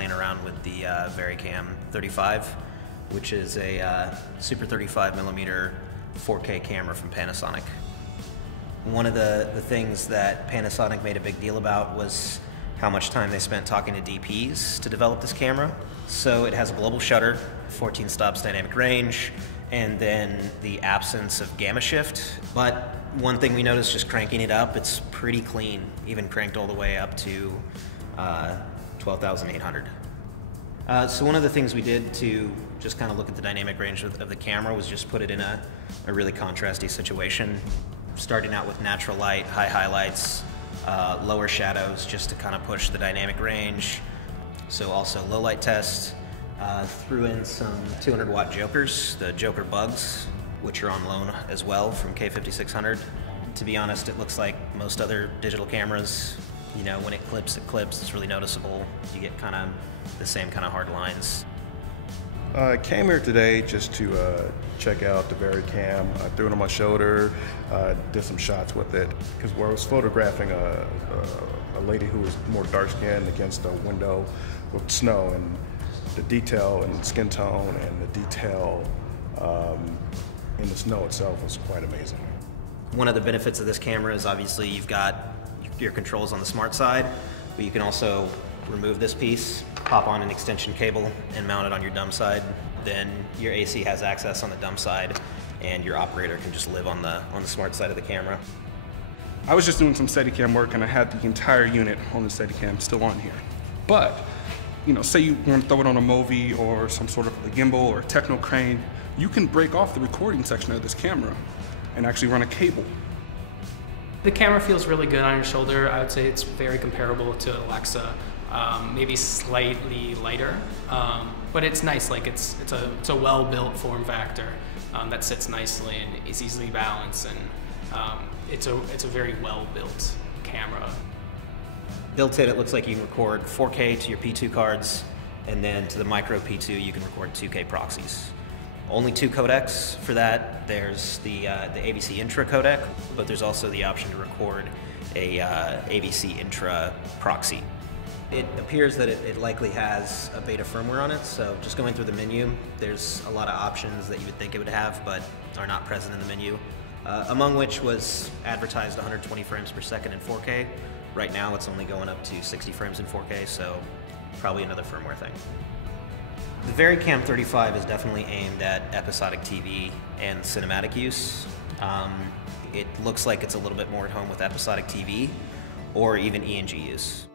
playing around with the VariCam 35, which is a Super 35mm 4K camera from Panasonic. One of the things that Panasonic made a big deal about was how much time they spent talking to DPs to develop this camera. So it has a global shutter, 14 stops dynamic range, and then the absence of gamma shift. But one thing we noticed just cranking it up, it's pretty clean, even cranked all the way up to 12,800. So one of the things we did to just kind of look at the dynamic range of the camera was just put it in a really contrasty situation, starting out with natural light, high highlights, lower shadows, just to kind of push the dynamic range. So also low light test, threw in some 200-watt jokers, the Joker bugs, which are on loan as well from K5600. To be honest, it looks like most other digital cameras. You know, when it clips, it's really noticeable. You get kind of the same kind of hard lines. I came here today just to check out the VariCam. I threw it on my shoulder, did some shots with it, because where I was photographing a lady who was more dark-skinned against a window with snow, and the detail and skin tone and the detail in the snow itself was quite amazing. One of the benefits of this camera is obviously you've got your controls on the smart side, but you can also remove this piece, pop on an extension cable, and mount it on your dumb side. Then your AC has access on the dumb side, and your operator can just live on the smart side of the camera. I was just doing some Steadicam work, and I had the entire unit on the Steadicam still on here. But, you know, say you want to throw it on a Movi or some sort of a gimbal or a techno crane, you can break off the recording section of this camera and actually run a cable. The camera feels really good on your shoulder. I would say it's very comparable to Alexa, maybe slightly lighter, but it's nice. Like it's a well-built form factor that sits nicely and is easily balanced, and it's a very well-built camera. Built in, it looks like you can record 4K to your P2 cards, and then to the micro P2 you can record 2K proxies. Only 2 codecs for that. There's the AVC-Intra codec, but there's also the option to record a AVC-Intra proxy. It appears that it likely has a beta firmware on it, so just going through the menu, there's a lot of options that you would think it would have, but are not present in the menu, among which was advertised 120 frames per second in 4K. Right now it's only going up to 60 frames in 4K, so probably another firmware thing. The VariCam 35 is definitely aimed at episodic TV and cinematic use. It looks like it's a little bit more at home with episodic TV or even ENG use.